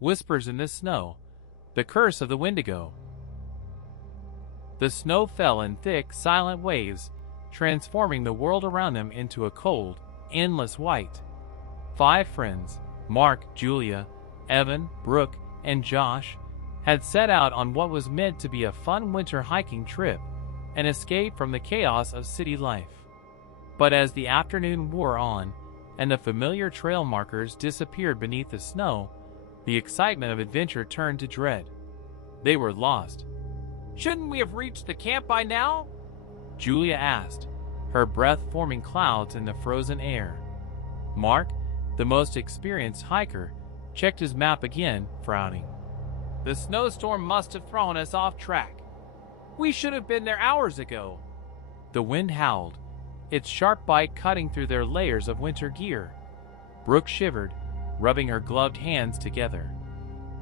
whispers in the snow, the curse of the Wendigo. The snow fell in thick, silent waves, transforming the world around them into a cold, endless white. 5 friends, Mark, Julia, Evan, Brooke, and Josh, had set out on what was meant to be a fun winter hiking trip, an escape from the chaos of city life. But as the afternoon wore on, and the familiar trail markers disappeared beneath the snow, the excitement of adventure turned to dread. They were lost. "Shouldn't we have reached the camp by now?" Julia asked, her breath forming clouds in the frozen air. Mark, the most experienced hiker, checked his map again, frowning. "The snowstorm must have thrown us off track. We should have been there hours ago." The wind howled, its sharp bite cutting through their layers of winter gear. Brooke shivered, rubbing her gloved hands together.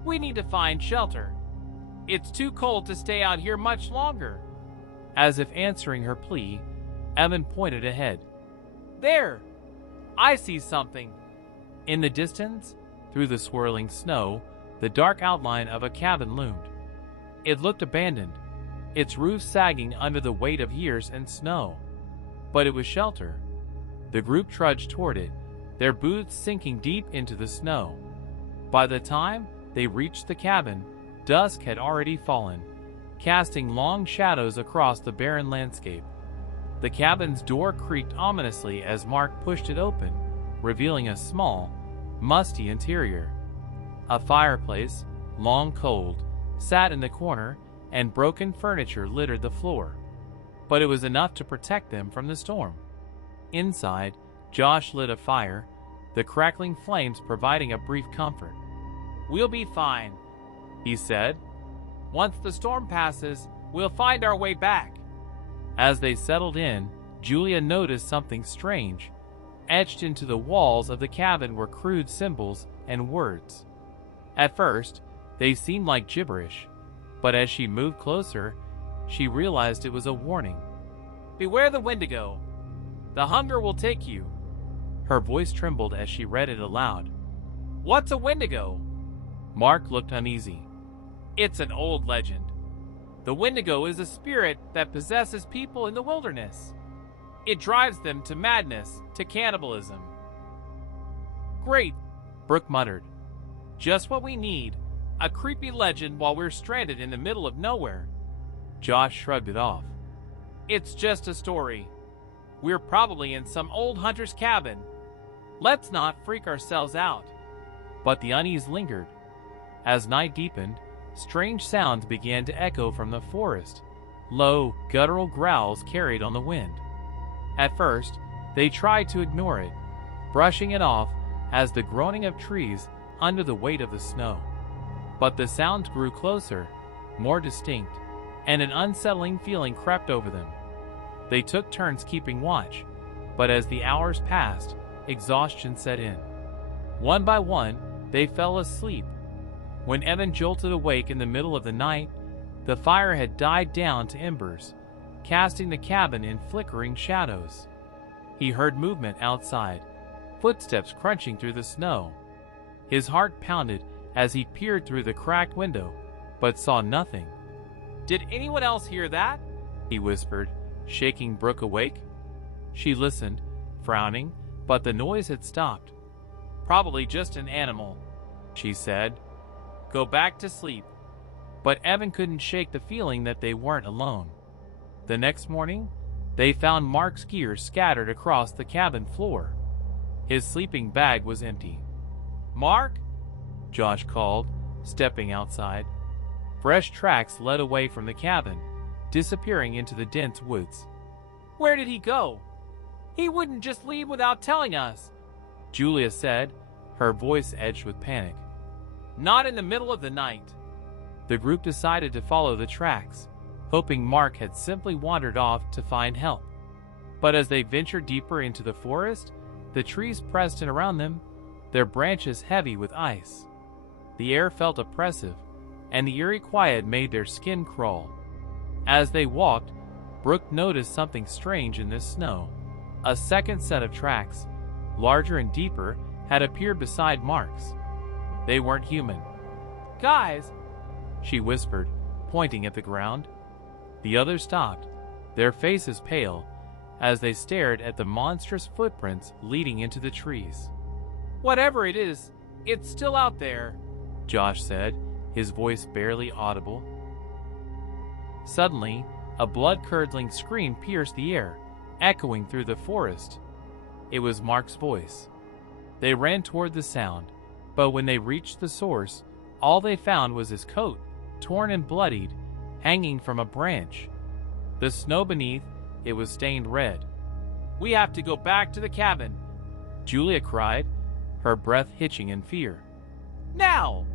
"We need to find shelter. It's too cold to stay out here much longer." As if answering her plea, Evan pointed ahead. "There! I see something." In the distance, through the swirling snow, the dark outline of a cabin loomed. It looked abandoned, its roof sagging under the weight of years and snow. But it was shelter. The group trudged toward it, their boots sinking deep into the snow. By the time they reached the cabin, dusk had already fallen, casting long shadows across the barren landscape. The cabin's door creaked ominously as Mark pushed it open, revealing a small, musty interior. A fireplace, long cold, sat in the corner, and broken furniture littered the floor. But it was enough to protect them from the storm. Inside, Josh lit a fire, the crackling flames providing a brief comfort. "We'll be fine," he said. "Once the storm passes, we'll find our way back." As they settled in, Julia noticed something strange. Etched into the walls of the cabin were crude symbols and words. At first, they seemed like gibberish, but as she moved closer, she realized it was a warning. "Beware the Wendigo. The hunger will take you." Her voice trembled as she read it aloud. "What's a Wendigo?" Mark looked uneasy. "It's an old legend. The Wendigo is a spirit that possesses people in the wilderness. It drives them to madness, to cannibalism." "Great," Brooke muttered. "Just what we need. A creepy legend while we're stranded in the middle of nowhere." Josh shrugged it off. "It's just a story. We're probably in some old hunter's cabin. Let's not freak ourselves out." But the unease lingered. As night deepened, strange sounds began to echo from the forest. Low, guttural growls carried on the wind. At first, they tried to ignore it, brushing it off as the groaning of trees under the weight of the snow. But the sounds grew closer, more distinct, and an unsettling feeling crept over them. They took turns keeping watch, but as the hours passed, exhaustion set in. One by one, they fell asleep. When Evan jolted awake in the middle of the night, the fire had died down to embers, casting the cabin in flickering shadows. He heard movement outside, footsteps crunching through the snow. His heart pounded as he peered through the cracked window, but saw nothing. "Did anyone else hear that?" he whispered, shaking Brooke awake. She listened, frowning, but the noise had stopped. "Probably just an animal," she said. "Go back to sleep." But Evan couldn't shake the feeling that they weren't alone. The next morning, they found Mark's gear scattered across the cabin floor. His sleeping bag was empty. "Mark?" Josh called, stepping outside. Fresh tracks led away from the cabin, disappearing into the dense woods. "Where did he go? He wouldn't just leave without telling us," Julia said, her voice edged with panic. "Not in the middle of the night." The group decided to follow the tracks, hoping Mark had simply wandered off to find help. But as they ventured deeper into the forest, the trees pressed in around them, their branches heavy with ice. The air felt oppressive, and the eerie quiet made their skin crawl. As they walked, Brooke noticed something strange in this snow. A second set of tracks, larger and deeper, had appeared beside Mark's. They weren't human. Guys, she whispered, pointing at the ground. The others stopped, their faces pale, as they stared at the monstrous footprints leading into the trees. whatever it is, it's still out there. Josh said, his voice barely audible. Suddenly, a blood-curdling scream pierced the air, echoing through the forest. It was Mark's voice. They ran toward the sound, but when they reached the source, all they found was his coat, torn and bloodied, hanging from a branch. The snow beneath it was stained red. We have to go back to the cabin. Julia cried, her breath hitching in fear. Now!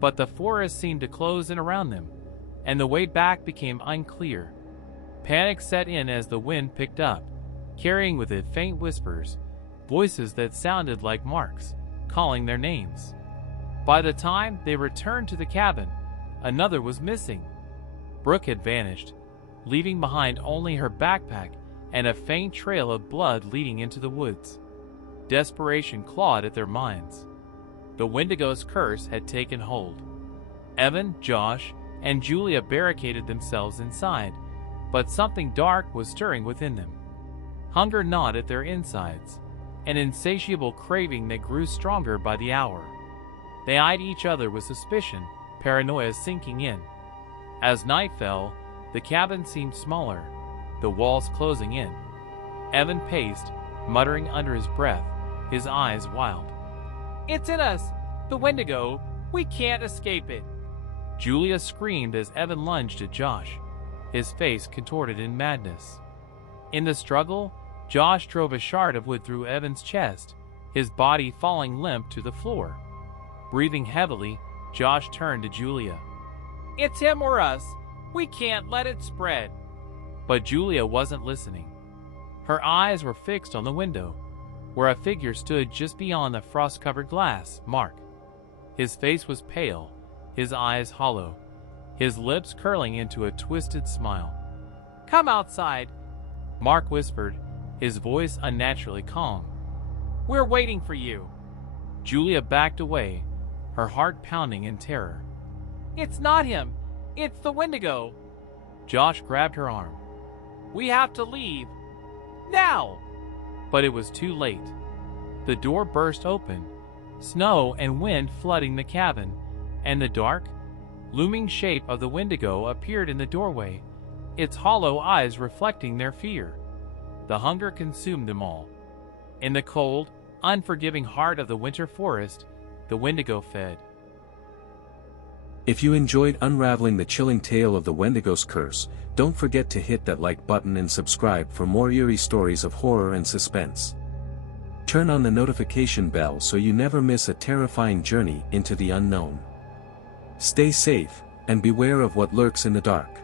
But the forest seemed to close in around them, and the way back became unclear. Panic set in as the wind picked up, carrying with it faint whispers, voices that sounded like Mark's, calling their names. By the time they returned to the cabin, another was missing. Brooke had vanished, leaving behind only her backpack and a faint trail of blood leading into the woods. Desperation clawed at their minds. The Wendigo's curse had taken hold. Evan, Josh, and Julia barricaded themselves inside, but something dark was stirring within them. Hunger gnawed at their insides, an insatiable craving that grew stronger by the hour. They eyed each other with suspicion, paranoia sinking in. As night fell, the cabin seemed smaller, the walls closing in. Evan paced, muttering under his breath, his eyes wild. It's in us! The Wendigo! We can't escape it! Julia screamed as Evan lunged at Josh, his face contorted in madness. In the struggle, Josh drove a shard of wood through Evan's chest, his body falling limp to the floor. Breathing heavily, Josh turned to Julia. It's him or us! We can't let it spread! But Julia wasn't listening. Her eyes were fixed on the window, where a figure stood just beyond the frost-covered glass, Mark. His face was pale, his eyes hollow, his lips curling into a twisted smile. Come outside, Mark whispered, his voice unnaturally calm. We're waiting for you. Julia backed away, her heart pounding in terror. It's not him. It's the Wendigo. Josh grabbed her arm. We have to leave. Now! But it was too late. The door burst open, snow and wind flooding the cabin, and the dark, looming shape of the Wendigo appeared in the doorway, its hollow eyes reflecting their fear. The hunger consumed them all. In the cold, unforgiving heart of the winter forest, the Wendigo fed. If you enjoyed unraveling the chilling tale of the Wendigo's curse, don't forget to hit that like button and subscribe for more eerie stories of horror and suspense. Turn on the notification bell so you never miss a terrifying journey into the unknown. Stay safe, and beware of what lurks in the dark.